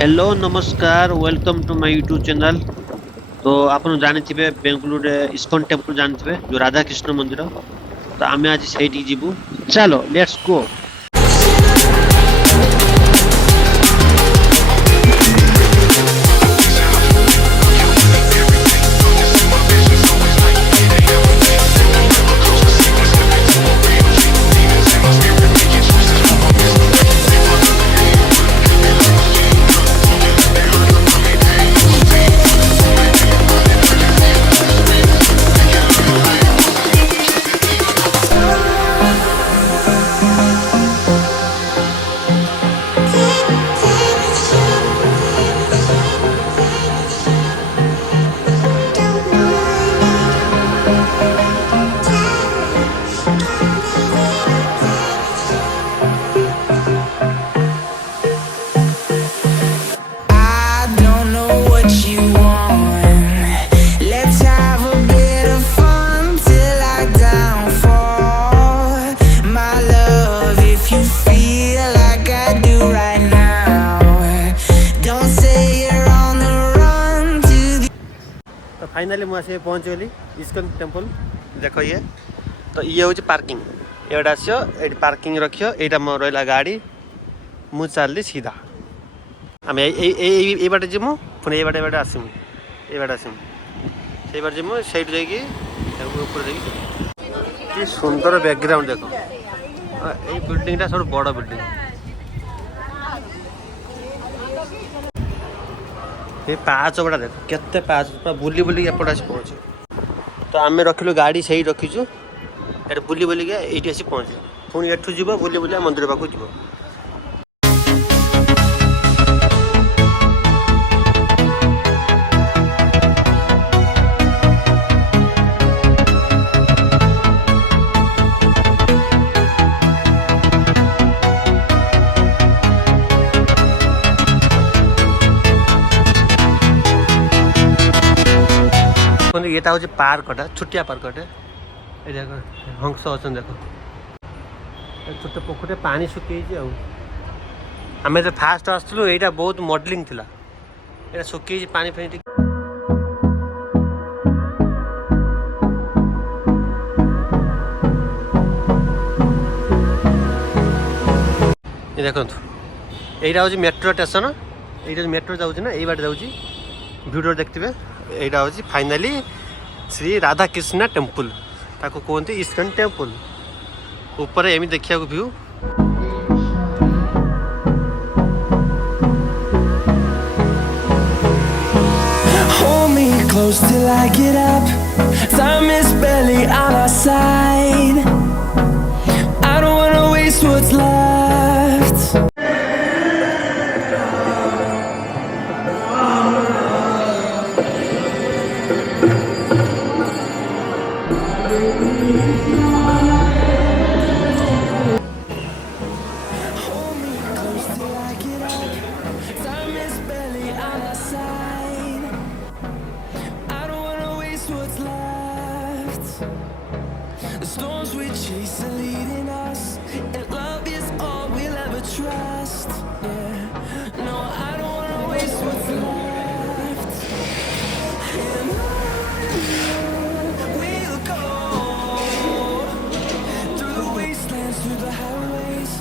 Hello नमस्कार welcome to my YouTube channel. तो आप जानते बेंगलुर इस्कन टेम्पल जानते जो राधा कृष्ण मंदिर। तो आम आज से जीवु चलो लेट्स गो। तो फाइनाली मुझे पहुँच गली इस्कन टेम्पल। देख ये तो ये हूँ पार्किंग एटा आस ये पार्किंग रख यहाँ मोर रहा गाड़ी मु चलली सीधा आम ये बाटे जीमु पुणी ये बाटे आसमु ये बाटे आसमु से बाटे जीमु से ऊपर सुंदर बैकग्राउंड देखो ये बिल्डिंगटा सब बड़ बिल्डिंग ये पाँच गुड़ा देख केते पाँच पूरा बुली बुली एपट आसी पहुँचे। तो आम रखिलु गाड़ी से रखीचु ये बुली बुलिक ये आसी पहुँचे पुणी एठू जीव बुली बुली मंदिर पाक जीव। ये हूँ पार्कटा छुटिया पार्कटे ये हंस अच्छा देख छोटे पोखर पानी सुखी आम जो फास्ट आसलु यहाँ बहुत मडलिंग थी ये सुखी पानी फानी ये देखो यहाँ हूँ मेट्रो स्टेशन ये मेट्रो जाऊँगी ना ये बाट जाऊँगी वीडियो देखते यहाँ हूँ फाइनाली श्री राधा कृष्ण टेम्पल ताको कहते इस्कन टेम्पल ऊपर एम देखा view Hold me close till I get up. Time is barely on our side. I don't wanna waste what's left. The storms we chase are leading us, and love is all we'll ever trust. Yeah, no, I don't wanna waste what's left. And on we'll go through the wastelands, through the highways,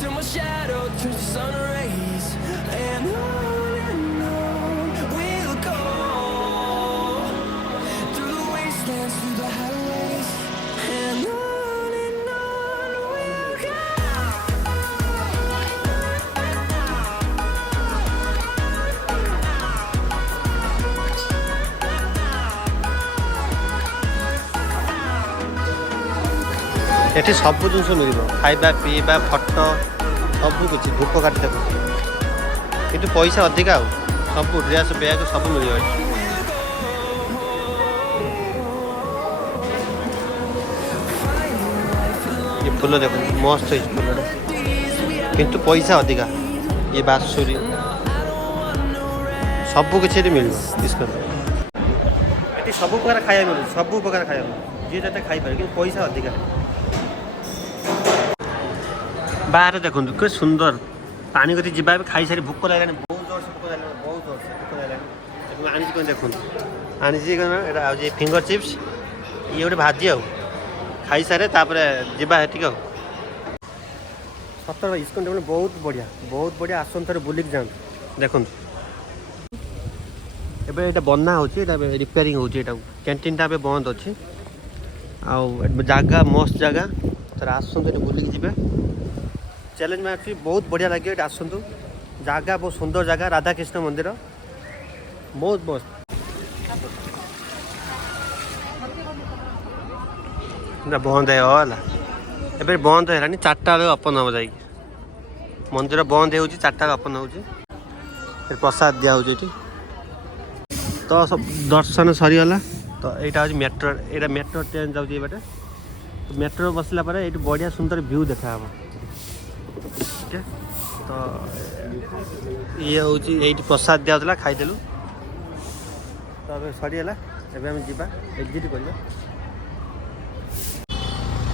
till my shadow turns to sun rays. And on we'll go through the wastelands, through the highways. And on we'll go. ये सब जिन मिल खाଇବା पीवा फटो सब कुछ भूक काटते कि पैसा अधिका सब ड्रेस बैग सब मिल ये फूल देख मस्त है फूल किंतु पैसा अधिका ये बाँसुरी सब किसी मिल इस्कन ये सब प्रकार खाया मिलूँ सब प्रकार खाया मिलूँ जी जाते खाई पारे कि पैसा अधिका बाहर देखो के सुंदर पानी कति जा खाई सारी भोक लगे बहुत वर्ष पोक जाइलाଣି बहुत वर्ष पोक जाइलाଣି ଏବେ ଆଣିଛି କ'ଣ ଦେଖନ୍ତୁ ଆଣିଛି କ'ଣ ଏଇଟା ହେଉଛି ଫିଙ୍ଗର ଚିପ୍ସ ଇଏ ଗୋଟେ ଭାଜି ଆଉ ଖାଇସାରେ ତାପରେ ଯିବା ହେଠିକି ଆଉ ସତରେ ଇସ୍କନ ଟେମ୍ପଲ୍ ବହୁତ ବଢ଼ିଆ ଆସନ୍ତୁ ଥରେ ବୁଲିକି ଯାଆନ୍ତୁ ଦେଖନ୍ତୁ ଏବେ ଏଇଟା ବନା ହେଉଛି ଏଇଟା ରିପେୟାରିଂ ହେଉଛି ଏଇଟାକୁ କ୍ୟାଣ୍ଟିନ୍ଟା ଏବେ ବନ୍ଦ ଅଛି ଆଉ ଜାଗା ମସ୍ତ ଜାଗା ଥରେ ଆସନ୍ତୁ ଏଠି ବୁଲିକି ଯିବେ ଚ୍ୟାଲେଞ୍ଜ ମାରୁଛି ବହୁତ ବଢ଼ିଆ ଲାଗିବ ଏଠି ଆସନ୍ତୁ ଜାଗା ବହୁତ ସୁନ୍ଦର ଜାଗା ରାଧାକୃଷ୍ଣ ମନ୍ଦିର ବହୁତ ମସ୍ତ ବନ୍ଦ ହେଇଗଲା ଏବେ ବନ୍ଦ ହେଲାନି 4ଟା ବେଳେ ଓପନ୍ ହେବ ଯାଇକି ମନ୍ଦିର ବନ୍ଦ ହେଉଛି 4ଟା ବେଳେ ଓପନ୍ ହେଉଛି ପ୍ରସାଦ ଦିଆହେଉଛି ଏଠି ତ ଦର୍ଶନ ସରିଗଲା ତ ଏଇଟା ହେଉଛି ମେଟ୍ରୋ ଏଇଟା ମେଟ୍ରୋ ଟ୍ରେନ୍ ଯାଉଛି ଏଇବାଟେ ମେଟ୍ରୋ ବସିଲା ପରେ ଏଇଠି ବଢ଼ିଆ ସୁନ୍ଦର ଭ୍ୟୁ ଦେଖାହେବ ଓକେ ତ ଇଏ ହେଉଛି ଏଇଠି ପ୍ରସାଦ ଦିଆହେଉଥିଲା ଖାଇଦେଲୁ ତ ଏବେ ସରିଗଲା ଏବେ ଆମେ ଯିବା ଏକ୍ଜିଟ୍ କରିବା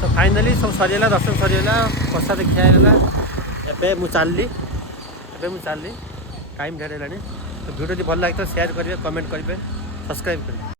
ତ ଫାଇନାଲି ସବୁ ସରିଗଲା ଦର୍ଶନ ସରିଗଲା ପ୍ରସାଦ ଖିଆ ହେଇଗଲା ଏବେ ମୁଁ ଚାଲିଲି ଟାଇମ୍ ଢେର ହେଲାଣି ତ ଭିଡ଼ିଓ ଯଦି ଭଲ ଲାଗିଥିବ ସେୟାର କରିବେ କମେଣ୍ଟ କରିବେ ସବସ୍କ୍ରାଇବ୍ କରିବେ